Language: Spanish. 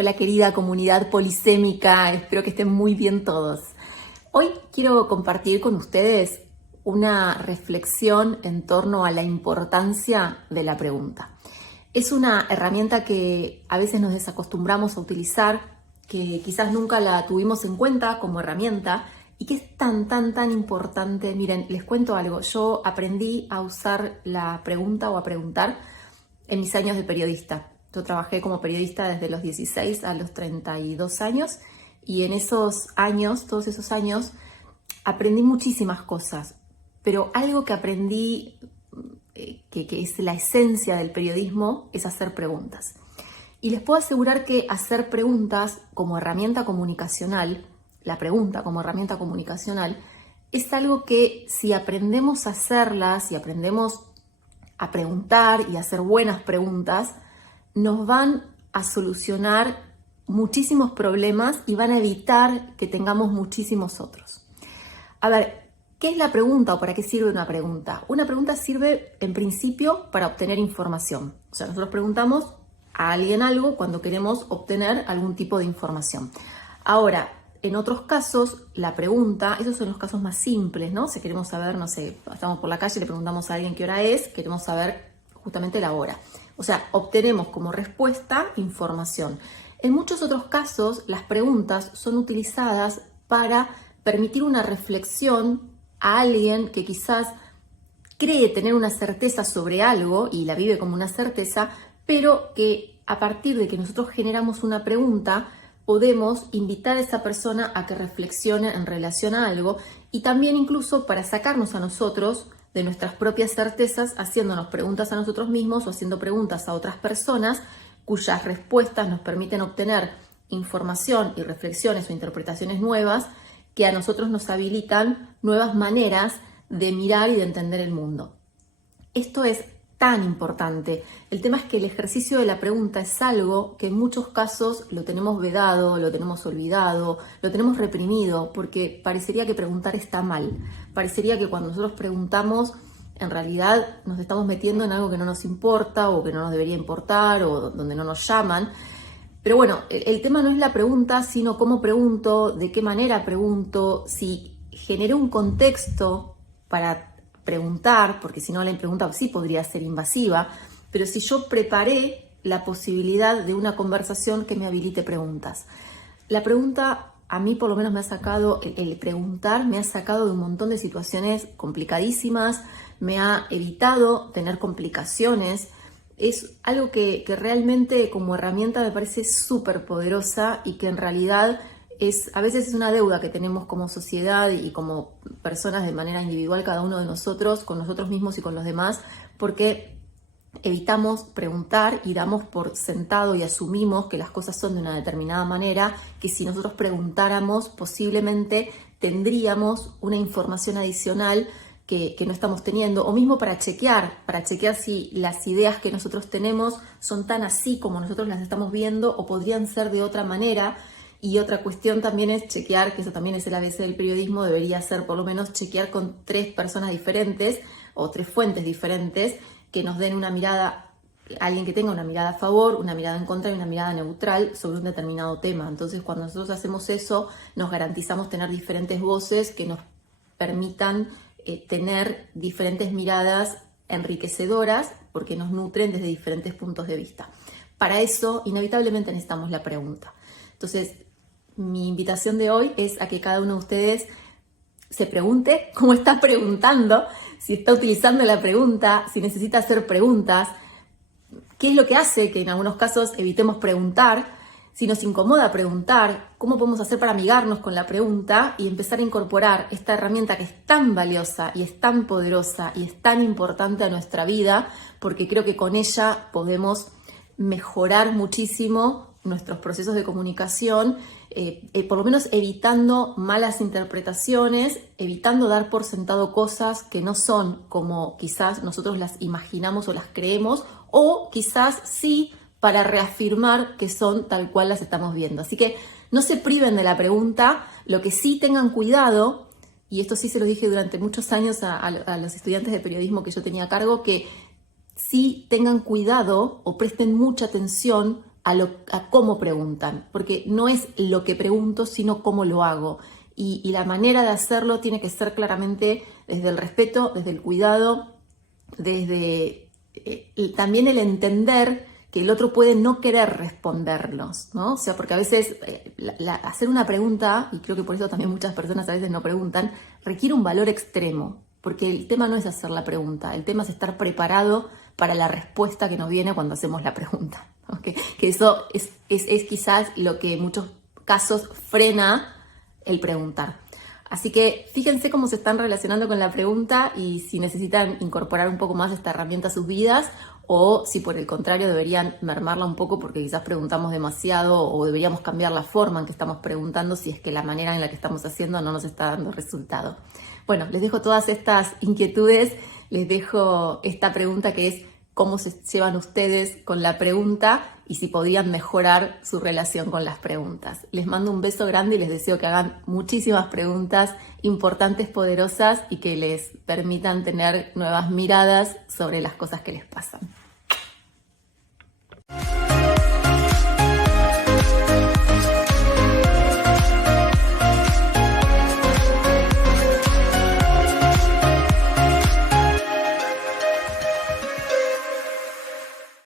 Hola querida comunidad polisémica, espero que estén muy bien todos. Hoy quiero compartir con ustedes una reflexión en torno a la importancia de la pregunta. Es una herramienta que a veces nos desacostumbramos a utilizar, que quizás nunca la tuvimos en cuenta como herramienta y que es tan importante. Miren, les cuento algo, yo aprendí a usar la pregunta o a preguntar en mis años de periodista. Yo trabajé como periodista desde los 16 a los 32 años y en esos años, todos esos años, aprendí muchísimas cosas, pero algo que aprendí que es la esencia del periodismo es hacer preguntas. Y les puedo asegurar que hacer preguntas como herramienta comunicacional, la pregunta como herramienta comunicacional, es algo que si aprendemos a hacerlas, si aprendemos a preguntar y a hacer buenas preguntas, nos van a solucionar muchísimos problemas y van a evitar que tengamos muchísimos otros. A ver, ¿qué es la pregunta o para qué sirve una pregunta? Una pregunta sirve en principio para obtener información. O sea, nosotros preguntamos a alguien algo cuando queremos obtener algún tipo de información. Ahora, en otros casos, la pregunta, esos son los casos más simples, ¿no? Si queremos saber, no sé, estamos por la calle y le preguntamos a alguien qué hora es, queremos saber justamente la hora. O sea, obtenemos como respuesta información. En muchos otros casos, las preguntas son utilizadas para permitir una reflexión a alguien que quizás cree tener una certeza sobre algo y la vive como una certeza, pero que a partir de que nosotros generamos una pregunta, podemos invitar a esa persona a que reflexione en relación a algo y también incluso para sacarnos a nosotros de nuestras propias certezas, haciéndonos preguntas a nosotros mismos o haciendo preguntas a otras personas cuyas respuestas nos permiten obtener información y reflexiones o interpretaciones nuevas que a nosotros nos habilitan nuevas maneras de mirar y de entender el mundo. Esto es tan importante. El tema es que el ejercicio de la pregunta es algo que en muchos casos lo tenemos vedado, lo tenemos olvidado, lo tenemos reprimido, porque parecería que preguntar está mal. Parecería que cuando nosotros preguntamos, en realidad nos estamos metiendo en algo que no nos importa o que no nos debería importar o donde no nos llaman. Pero bueno, el tema no es la pregunta, sino cómo pregunto, de qué manera pregunto, si generé un contexto para preguntar, porque si no la pregunta sí podría ser invasiva, pero si yo preparé la posibilidad de una conversación que me habilite preguntas. La pregunta a mí por lo menos me ha sacado, el preguntar me ha sacado de un montón de situaciones complicadísimas, me ha evitado tener complicaciones. Es algo que realmente como herramienta me parece súper poderosa y que en realidad a veces es una deuda que tenemos como sociedad y como personas de manera individual, cada uno de nosotros, con nosotros mismos y con los demás, porque evitamos preguntar y damos por sentado y asumimos que las cosas son de una determinada manera, que si nosotros preguntáramos posiblemente tendríamos una información adicional que no estamos teniendo, o mismo para chequear si las ideas que nosotros tenemos son tan así como nosotros las estamos viendo o podrían ser de otra manera. Y otra cuestión también es chequear, que eso también es el ABC del periodismo, debería ser por lo menos chequear con 3 personas diferentes o 3 fuentes diferentes que nos den una mirada, alguien que tenga una mirada a favor, una mirada en contra y una mirada neutral sobre un determinado tema. Entonces, cuando nosotros hacemos eso, nos garantizamos tener diferentes voces que nos permitan tener diferentes miradas enriquecedoras porque nos nutren desde diferentes puntos de vista. Para eso, inevitablemente necesitamos la pregunta. Entonces, mi invitación de hoy es a que cada uno de ustedes se pregunte cómo está preguntando, si está utilizando la pregunta, si necesita hacer preguntas, qué es lo que hace que en algunos casos evitemos preguntar, si nos incomoda preguntar, cómo podemos hacer para amigarnos con la pregunta y empezar a incorporar esta herramienta que es tan valiosa y es tan poderosa y es tan importante a nuestra vida, porque creo que con ella podemos mejorar muchísimo nuestros procesos de comunicación, por lo menos evitando malas interpretaciones, evitando dar por sentado cosas que no son como quizás nosotros las imaginamos o las creemos, o quizás sí para reafirmar que son tal cual las estamos viendo. Así que no se priven de la pregunta, lo que sí tengan cuidado, y esto sí se lo dije durante muchos años a los estudiantes de periodismo que yo tenía a cargo, que sí tengan cuidado o presten mucha atención a cómo preguntan, porque no es lo que pregunto, sino cómo lo hago. Y la manera de hacerlo tiene que ser claramente desde el respeto, desde el cuidado, desde también el entender que el otro puede no querer responderlos, ¿no? O sea, porque a veces hacer una pregunta, y creo que por eso también muchas personas a veces no preguntan, requiere un valor extremo, porque el tema no es hacer la pregunta, el tema es estar preparado para la respuesta que nos viene cuando hacemos la pregunta, ¿no? Que eso es quizás lo que en muchos casos frena el preguntar. Así que fíjense cómo se están relacionando con la pregunta y si necesitan incorporar un poco más esta herramienta a sus vidas o si por el contrario deberían mermarla un poco porque quizás preguntamos demasiado o deberíamos cambiar la forma en que estamos preguntando si es que la manera en la que estamos haciendo no nos está dando resultado. Bueno, les dejo todas estas inquietudes, les dejo esta pregunta que es cómo se llevan ustedes con la pregunta y si podían mejorar su relación con las preguntas. Les mando un beso grande y les deseo que hagan muchísimas preguntas importantes, poderosas y que les permitan tener nuevas miradas sobre las cosas que les pasan.